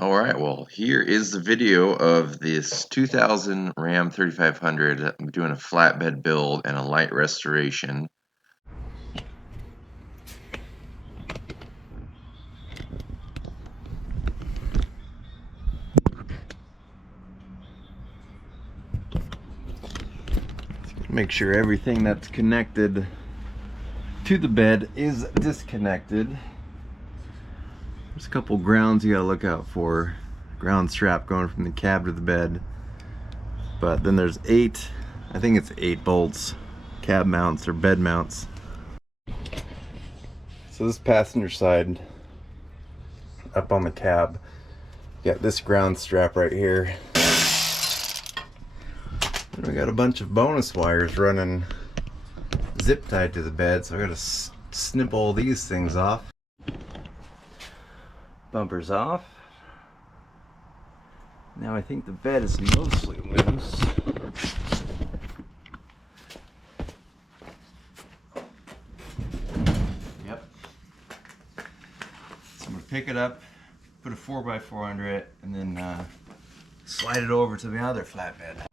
Alright, well, here is the video of this 2000 Ram 3500. I'm doing a flatbed build and a light restoration. Make sure everything that's connected to the bed is disconnected. There's a couple grounds you gotta look out for. Ground strap going from the cab to the bed. But then there's I think it's 8 bolts, cab mounts or bed mounts. So this passenger side, up on the cab, got this ground strap right here. And we got a bunch of bonus wires running zip tied to the bed, so I gotta snip all these things off. Bumpers off. Now I think the bed is mostly loose. Yep. So I'm gonna pick it up, put a 4x4 under it, and then slide it over to the other flatbed.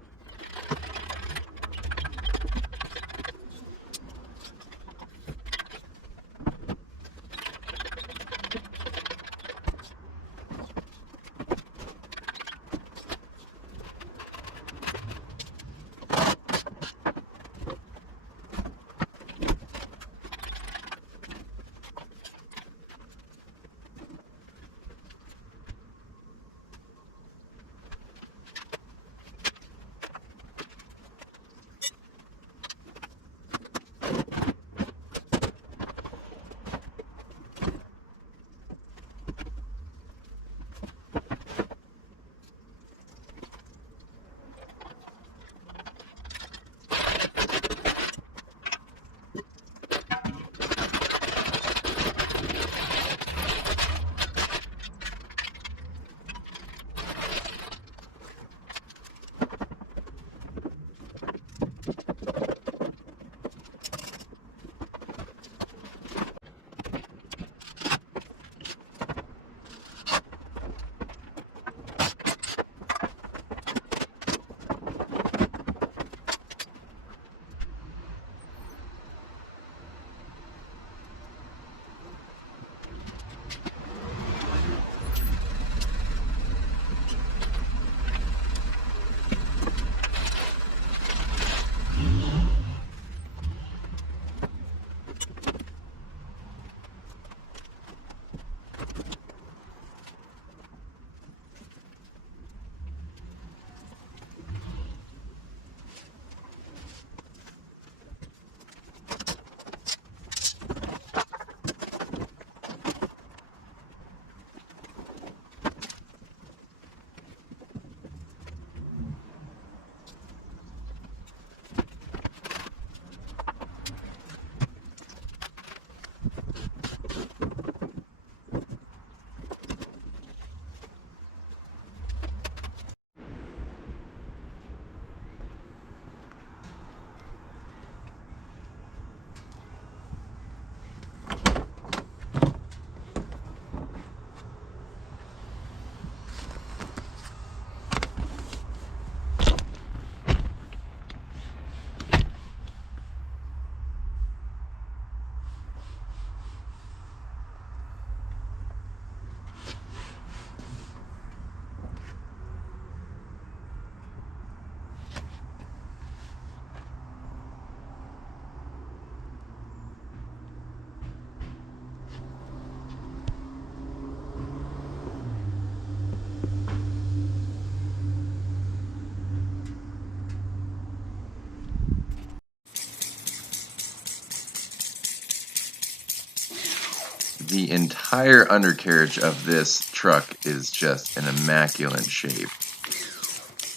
The entire undercarriage of this truck is just in immaculate shape.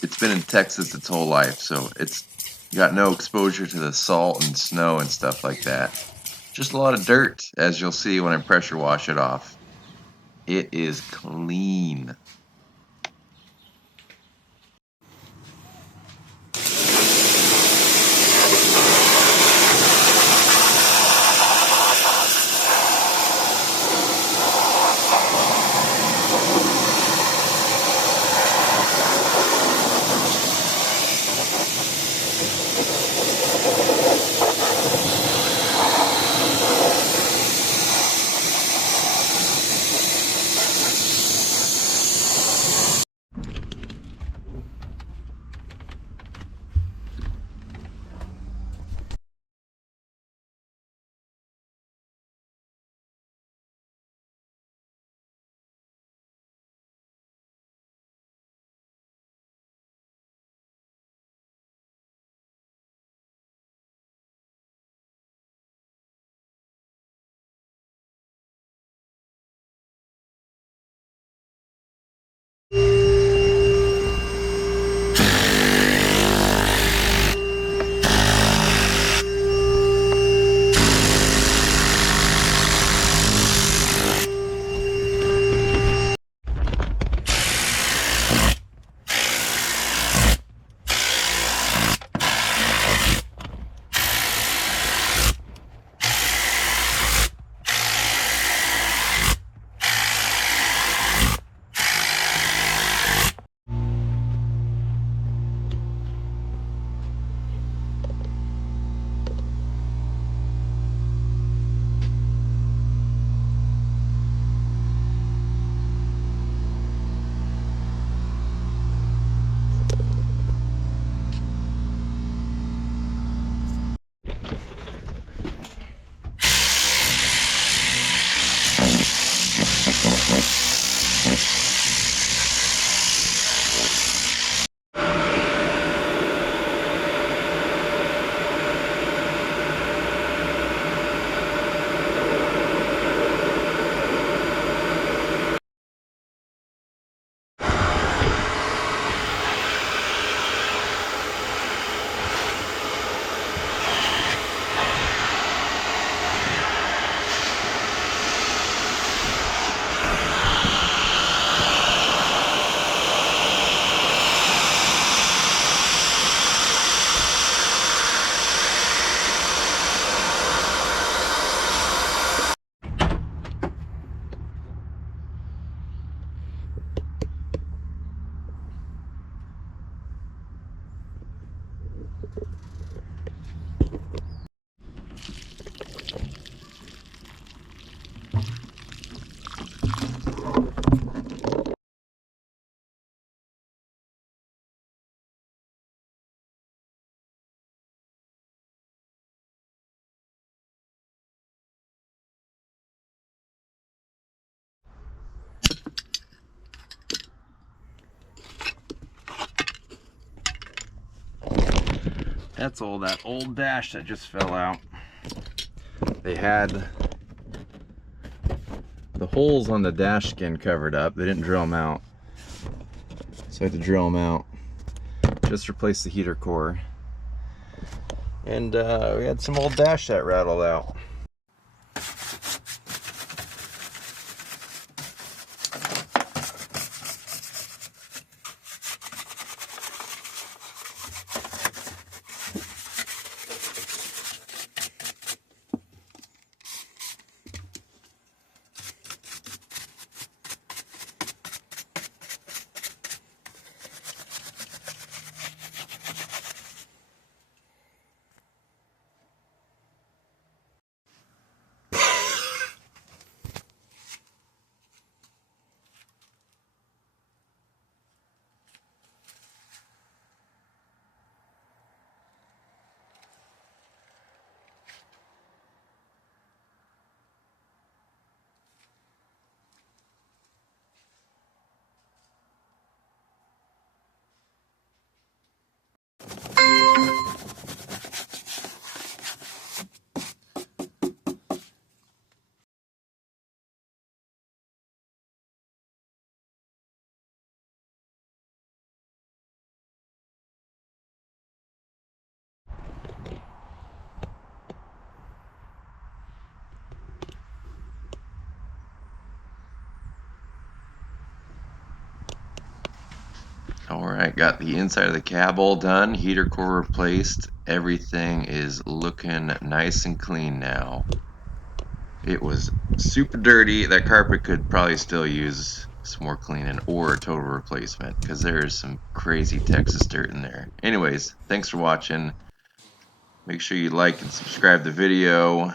It's been in Texas its whole life, so it's got no exposure to the salt and snow and stuff like that. Just a lot of dirt, as you'll see when I pressure wash it off. It is clean. That's all that old dash that just fell out. They had the holes on the dash skin covered up. They didn't drill them out, so I had to drill them out. Just replace the heater core. And we had some old dash that rattled out. Alright, got the inside of the cab all done, heater core replaced, everything is looking nice and clean now. It was super dirty. That carpet could probably still use some more cleaning or a total replacement because there is some crazy Texas dirt in there. Anyways, thanks for watching. Make sure you like and subscribe the video.